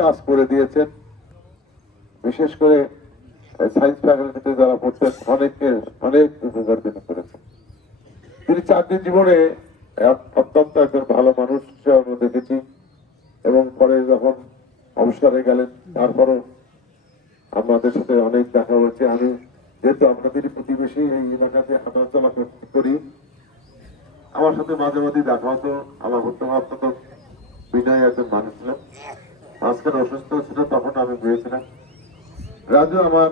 কাজ করে দিয়েছেন। বিশেষ করে সায়েন্স ফ্যাকাল্টিতে যারা পড়তেন অনেক উপকার তিনি করেছেন। তিনি চাকরি জীবনে অত্যন্ত একজন ভালো মানুষ হিসেবে দেখেছি এবং পরে যখন অবসরে গেলেন তারপরও আমাদের সাথে অনেক দেখা হয়েছে। আমি যেহেতু আপনাদের প্রতিবেশী এই এলাকাতে হাঁটাচলা করি, আমার সাথে মাঝে মাঝে দেখা হতো। আমার অত্যন্ত বিনয় একজন মানুষ ছিলেন। আজকাল অসুস্থ ছিল, তখন আমি গিয়েছিলাম। রাজু আমার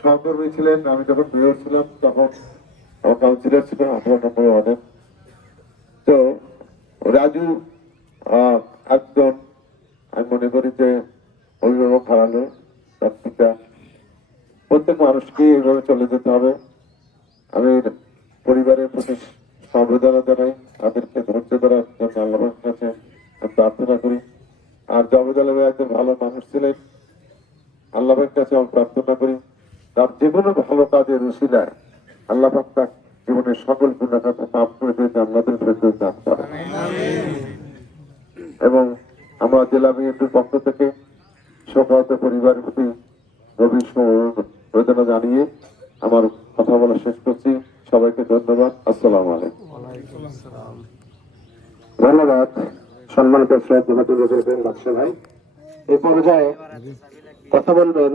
সহকর্মী ছিলেন। আমি যখন মেয়র ছিলাম তখন আমার কাউন্সিলর ছিল 18 নম্বর ওয়ার্ডের। তো রাজু একজন, আমি মনে করি যে অভিভাবক হারালো তার পিতা। প্রত্যেক মানুষকে এইভাবে চলে যেতে হবে। আমি পরিবারের প্রতি সমবেদনা জানাই, তাদেরকে ধৈর্য ধরার জন্য আল্লাহর কাছে প্রার্থনা করি। আর জাভেদ আলী একজন ভালো মানুষ ছিলেন, আল্লাহর কাছে আমি প্রার্থনা করি তার যে কোনো ভালো কাজের উসিলায় আল্লাহ পাক তার জীবনের সকল গুনাহ মাফ করে দিয়ে জান্নাতুল ফেরদৌস দান করেন। এবং আমরা জেলা বিএনপির পক্ষ থেকে শোকাহত পরিবারের প্রতি গভীর সমবেদনা জানিয়ে আমার কথা বলা শেষ করছি। সবাইকে ধন্যবাদ। আসসালামু আলাইকুম। ধন্যবাদ সম্মানিত শ্রদ্ধা বাদশা ভাই। এই পর্যায়ে কথা বলবেন